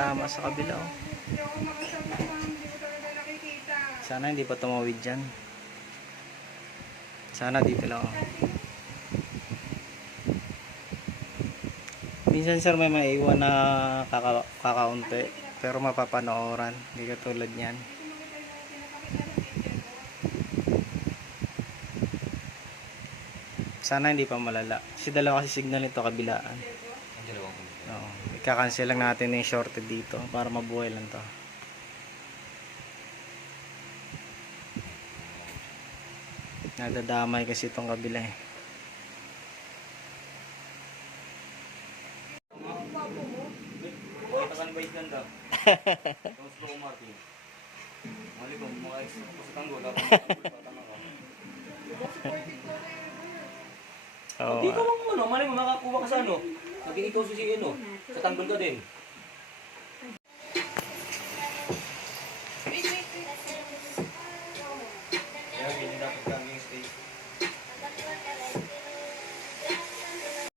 tama sa kabila. Oh. Sana hindi pa tumawid dyan. Sana dito lang. Oh. Minsan sir may maiwan na kakaunti. Pero mapapanooran. Hindi katulad niyan. Sana hindi pa malala. Kasi dalawa kasi signal nito kabilaan. Oo. Ika-cancel lang natin yung shorted dito para mabuhay lang to. Nadadamay kasi itong kabila eh. Hindi ka lang ano, mali mo makakuha ka sa ano. Maging ikaw susiin no. Sa tanggol ka din.